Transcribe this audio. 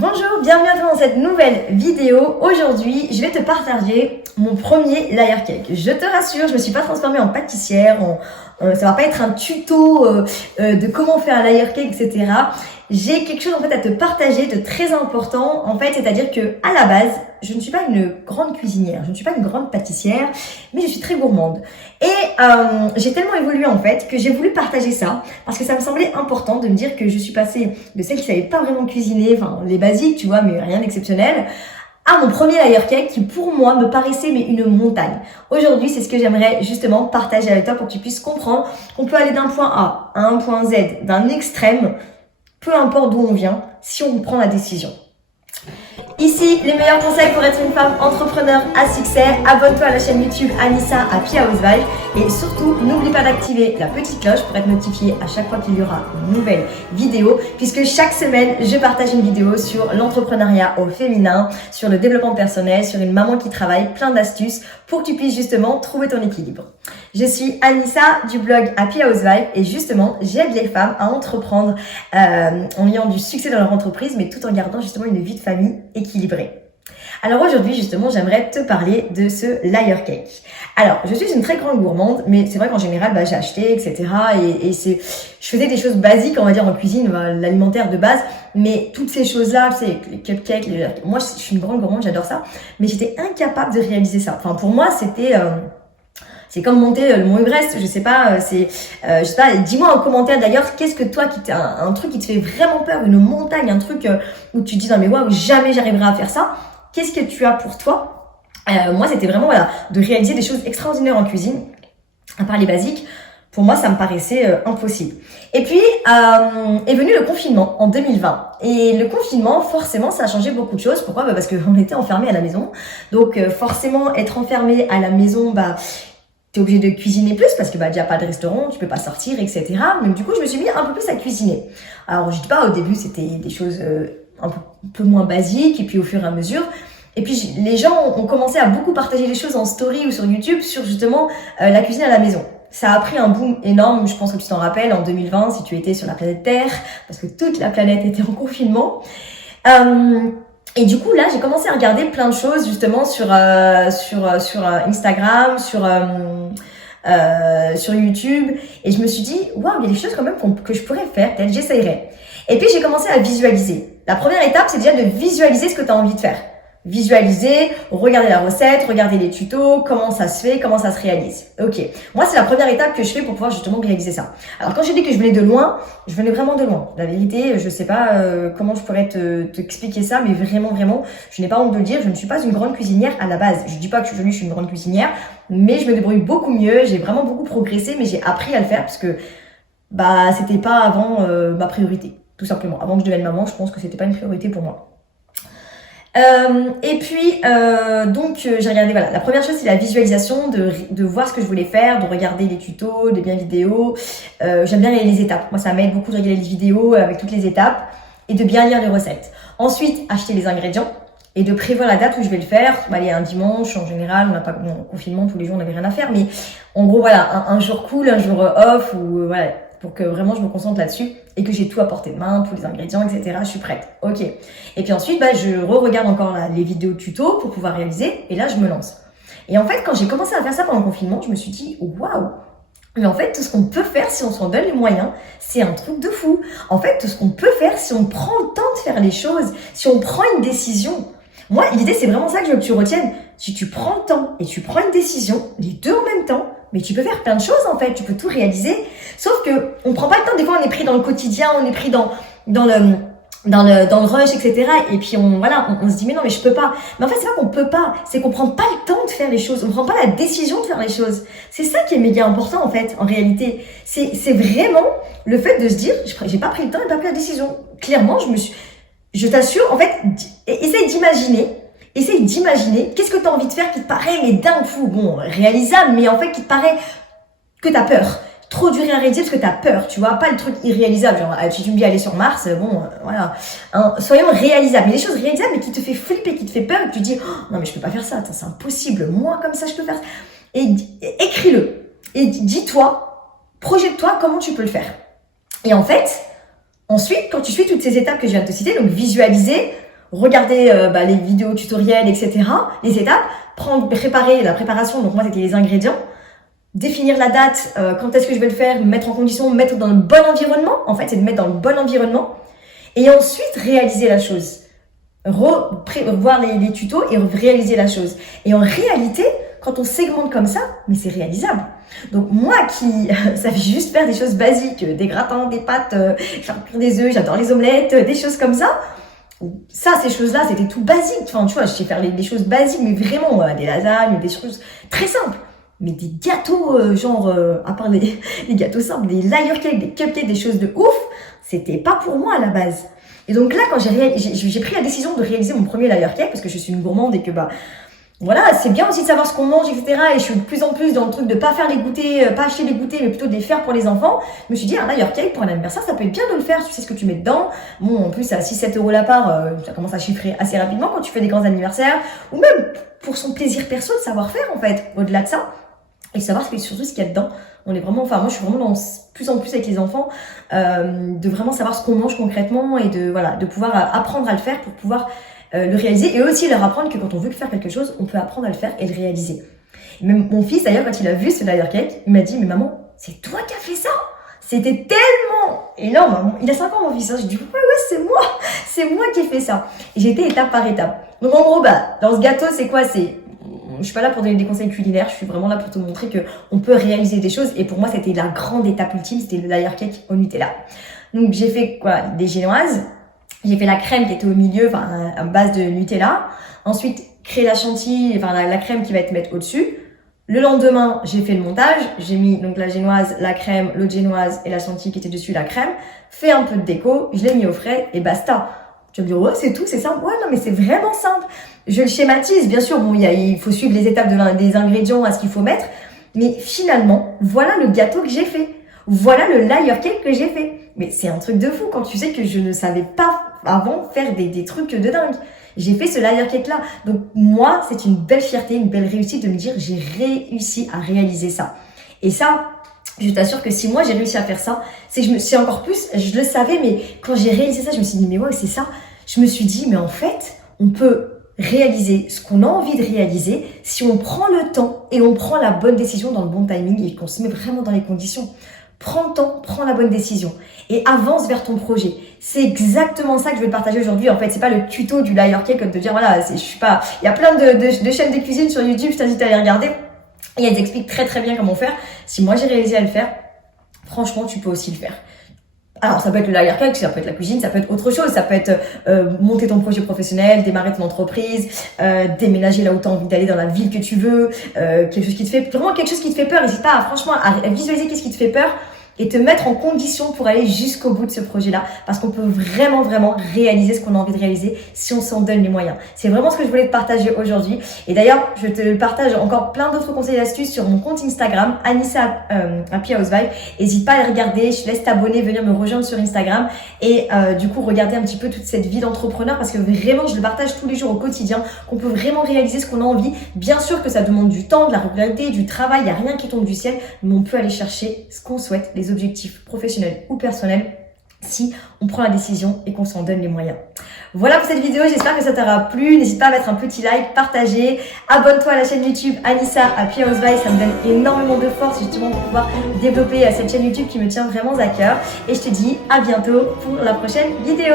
Bonjour, bienvenue à toi dans cette nouvelle vidéo. Aujourd'hui, je vais te partager mon premier layer cake. Je te rassure, je ne me suis pas transformée en pâtissière, ça va pas être un tuto de comment faire un layer cake, etc. J'ai quelque chose en fait à te partager de très important, en fait, c'est-à-dire que à la base, je ne suis pas une grande cuisinière, je ne suis pas une grande pâtissière, mais je suis très gourmande. Et j'ai tellement évolué en fait que j'ai voulu partager ça parce que ça me semblait important de me dire que je suis passée de celle qui savait pas vraiment cuisiner, enfin les basiques, tu vois, mais rien d'exceptionnel, à mon premier layer cake qui pour moi me paraissait mais une montagne. Aujourd'hui, c'est ce que j'aimerais justement partager avec toi pour que tu puisses comprendre qu'on peut aller d'un point A à un point Z, d'un extrême, peu importe d'où on vient, si on prend la décision. Ici, les meilleurs conseils pour être une femme entrepreneur à succès. Abonne-toi à la chaîne YouTube Anissa Happy Housewife et surtout, n'oublie pas d'activer la petite cloche pour être notifié à chaque fois qu'il y aura une nouvelle vidéo puisque chaque semaine, je partage une vidéo sur l'entrepreneuriat au féminin, sur le développement personnel, sur une maman qui travaille, plein d'astuces pour que tu puisses justement trouver ton équilibre. Je suis Anissa du blog Happy Housewife et justement, j'aide les femmes à entreprendre en ayant du succès dans leur entreprise mais tout en gardant justement une vie de famille équilibrée. Alors aujourd'hui justement j'aimerais te parler de ce layer cake. Alors je suis une très grande gourmande mais c'est vrai qu'en général j'ai acheté etc je faisais des choses basiques on va dire en cuisine, l'alimentaire de base, mais toutes ces choses là, tu sais, les cupcakes, moi je suis une grande gourmande, j'adore ça, mais j'étais incapable de réaliser ça. Enfin pour moi c'était c'est comme monter le mont Everest, je sais pas, je sais pas, dis-moi en commentaire d'ailleurs, qu'est-ce que toi, un truc qui te fait vraiment peur, une montagne, un truc où tu te dis non mais waouh, jamais j'arriverai à faire ça, qu'est-ce que tu as pour toi? Moi c'était vraiment de réaliser des choses extraordinaires en cuisine, à part les basiques. Pour moi, ça me paraissait impossible. Et puis, est venu le confinement en 2020. Et le confinement, forcément, ça a changé beaucoup de choses. Pourquoi? Parce qu'on était enfermés à la maison. Donc, forcément, être enfermé à la maison, t'es obligé de cuisiner plus parce que déjà pas de restaurant, tu peux pas sortir, etc. Donc, du coup, je me suis mis un peu plus à cuisiner. Alors, je dis pas, au début, c'était des choses un peu moins basiques. Et puis, au fur et à mesure... Et puis, les gens ont commencé à beaucoup partager les choses en story ou sur YouTube sur justement la cuisine à la maison. Ça a pris un boom énorme, je pense que tu t'en rappelles, en 2020, si tu étais sur la planète Terre, parce que toute la planète était en confinement. Et du coup, là, j'ai commencé à regarder plein de choses, justement, sur Instagram, sur YouTube. Et je me suis dit, waouh, il y a des choses quand même que je pourrais faire, peut-être j'essayerais. Et puis, j'ai commencé à visualiser. La première étape, c'est déjà de visualiser ce que tu as envie de faire. Visualiser, regarder la recette, regarder les tutos, comment ça se fait, comment ça se réalise. Ok, moi c'est la première étape que je fais pour pouvoir justement réaliser ça. Alors quand j'ai dit que je venais de loin, je venais vraiment de loin. La vérité, je sais pas comment je pourrais t'expliquer ça, mais vraiment, je n'ai pas honte de le dire, je ne suis pas une grande cuisinière à la base. Je dis pas que je suis une grande cuisinière, mais je me débrouille beaucoup mieux, j'ai vraiment beaucoup progressé, mais j'ai appris à le faire parce que c'était pas avant ma priorité, tout simplement. Avant que je devienne maman, je pense que c'était pas une priorité pour moi. Et puis j'ai regardé, la première chose c'est la visualisation, de voir ce que je voulais faire, de regarder les tutos, des vidéos. J'aime bien les étapes, moi ça m'aide beaucoup de regarder les vidéos avec toutes les étapes et de bien lire les recettes. Ensuite, acheter les ingrédients et de prévoir la date où je vais le faire. Un dimanche en général, on n'a pas confinement, tous les jours on n'avait rien à faire, mais en gros un jour cool, un jour off, ou pour que vraiment je me concentre là-dessus et que j'ai tout à portée de main, tous les ingrédients, etc. Je suis prête. Ok. Et puis ensuite, je re-regarde encore les vidéos tuto pour pouvoir réaliser et là, je me lance. Et en fait, quand j'ai commencé à faire ça pendant le confinement, je me suis dit, waouh! Mais en fait, tout ce qu'on peut faire si on s'en donne les moyens, c'est un truc de fou. En fait, tout ce qu'on peut faire si on prend le temps de faire les choses, si on prend une décision. Moi, l'idée, c'est vraiment ça que je veux que tu retiennes. Si tu prends le temps et tu prends une décision, les deux en même temps, mais tu peux faire plein de choses en fait, tu peux tout réaliser. Sauf que on prend pas le temps, des fois on est pris dans le quotidien, on est pris dans le rush, etc. Et puis on se dit mais non mais je peux pas. Mais en fait c'est pas qu'on peut pas, c'est qu'on prend pas le temps de faire les choses, on prend pas la décision de faire les choses. C'est ça qui est méga important en fait, en réalité. C'est vraiment le fait de se dire j'ai pas pris le temps et pas pris la décision. Clairement je t'assure en fait, essaye d'imaginer qu'est-ce que tu as envie de faire qui te paraît mais dingue fou, réalisable, mais en fait qui te paraît que tu as peur. Trop dur à réaliser parce que tu as peur, tu vois, pas le truc irréalisable, genre si tu me dis aller sur Mars, soyons réalisables, mais des choses réalisables mais qui te fait flipper, qui te fait peur et que tu dis non mais je peux pas faire ça, c'est impossible, moi comme ça je peux faire ça. Et écris-le et dis-toi, projette-toi comment tu peux le faire. Et en fait, ensuite quand tu suis toutes ces étapes que je viens de te citer, donc visualiser, regarder les vidéos tutoriels, etc., les étapes, préparer la préparation, donc moi c'était les ingrédients, définir la date, quand est-ce que je vais le faire, me mettre en condition, me mettre dans le bon environnement, en fait c'est de mettre dans le bon environnement, et ensuite réaliser la chose. Voir les tutos et réaliser la chose. Et en réalité, quand on segmente comme ça, mais c'est réalisable. Donc moi qui savais juste faire des choses basiques, des gratins, des pâtes, faire cuire des œufs, j'adore les omelettes, des choses comme ça, ces choses-là, c'était tout basique. Enfin, tu vois, je sais faire des choses basiques, mais vraiment, des lasagnes, des choses très simples. Mais des gâteaux, à part les gâteaux simples, des layer cakes, des cupcakes, des choses de ouf, c'était pas pour moi à la base. Et donc là, quand j'ai pris la décision de réaliser mon premier layer cake, parce que je suis une gourmande et que voilà, c'est bien aussi de savoir ce qu'on mange, etc. Et je suis de plus en plus dans le truc de pas faire les goûters, pas acheter les goûters, mais plutôt de les faire pour les enfants. Je me suis dit, un layer cake pour un anniversaire, ça peut être bien de le faire. Tu sais ce que tu mets dedans. Bon, en plus, à 6-7 € la part, ça commence à chiffrer assez rapidement quand tu fais des grands anniversaires. Ou même pour son plaisir perso de savoir faire, en fait. Au-delà de ça. Et savoir surtout ce qu'il y a dedans. On est vraiment, moi je suis vraiment dans plus en plus avec les enfants, de vraiment savoir ce qu'on mange concrètement et de pouvoir apprendre à le faire pour pouvoir le réaliser, et aussi leur apprendre que quand on veut faire quelque chose, on peut apprendre à le faire et le réaliser. Et même mon fils d'ailleurs, quand il a vu ce layer cake, il m'a dit, mais maman, c'est toi qui as fait ça? C'était tellement énorme. Il a 5 ans mon fils, j'ai dit ouais, c'est moi qui ai fait ça. Et j'ai été étape par étape. Donc en gros, dans ce gâteau, c'est quoi? Je suis pas là pour donner des conseils culinaires, je suis vraiment là pour te montrer que on peut réaliser des choses. Et pour moi, c'était la grande étape ultime, c'était le layer cake au Nutella. Donc j'ai fait des génoises, j'ai fait la crème qui était au milieu, à base de Nutella. Ensuite, créer la chantilly, la crème qui va être mise au-dessus. Le lendemain, j'ai fait le montage, j'ai mis donc la génoise, la crème, l'autre génoise et la chantilly qui était dessus, la crème. Fait un peu de déco, je l'ai mis au frais et basta. Tu vas me dire, ouais, c'est tout, c'est simple. Ouais, non, mais c'est vraiment simple. Je le schématise, bien sûr. Bon, il faut suivre les étapes des ingrédients, à ce qu'il faut mettre. Mais finalement, voilà le gâteau que j'ai fait. Voilà le layer cake que j'ai fait. Mais c'est un truc de fou quand tu sais que je ne savais pas avant faire des trucs de dingue. J'ai fait ce layer cake là. Donc moi, c'est une belle fierté, une belle réussite de me dire, j'ai réussi à réaliser ça. Et ça, je t'assure que si moi j'ai réussi à faire ça, c'est encore plus, je le savais, mais quand j'ai réalisé ça, je me suis dit, mais ouais, c'est ça. Je me suis dit, mais en fait, on peut réaliser ce qu'on a envie de réaliser si on prend le temps et on prend la bonne décision dans le bon timing et qu'on se met vraiment dans les conditions. Prends le temps, prends la bonne décision et avance vers ton projet. C'est exactement ça que je vais te partager aujourd'hui. En fait, c'est pas le tuto du layer cake de dire voilà, je suis pas. Il y a plein de chaînes de cuisine sur YouTube, je t'invite à les regarder. Et elles expliquent très très bien comment faire. Si moi j'ai réalisé à le faire, franchement, tu peux aussi le faire. Alors, ça peut être le layer cake, ça peut être la cuisine, ça peut être autre chose. Ça peut être monter ton projet professionnel, démarrer ton entreprise, déménager là où tu as envie d'aller dans la ville que tu veux, quelque chose qui te fait peur. N'hésite pas franchement à visualiser qu'est-ce qui te fait peur et te mettre en condition pour aller jusqu'au bout de ce projet-là, parce qu'on peut vraiment, vraiment réaliser ce qu'on a envie de réaliser si on s'en donne les moyens. C'est vraiment ce que je voulais te partager aujourd'hui. Et d'ailleurs, je te partage encore plein d'autres conseils et astuces sur mon compte Instagram, Anissa Happy House Vibe. N'hésite pas à les regarder, je te laisse t'abonner, venir me rejoindre sur Instagram et du coup regarder un petit peu toute cette vie d'entrepreneur, parce que vraiment, je le partage tous les jours au quotidien, qu'on peut vraiment réaliser ce qu'on a envie. Bien sûr que ça demande du temps, de la régularité, du travail, il n'y a rien qui tombe du ciel, mais on peut aller chercher ce qu'on souhaite, les objectifs professionnels ou personnels, si on prend la décision et qu'on s'en donne les moyens. Voilà pour cette vidéo, j'espère que ça t'aura plu. N'hésite pas à mettre un petit like, partager, abonne-toi à la chaîne YouTube Anissa Happy House Vibe, ça me donne énormément de force justement pour pouvoir développer cette chaîne YouTube qui me tient vraiment à cœur. Et je te dis à bientôt pour la prochaine vidéo.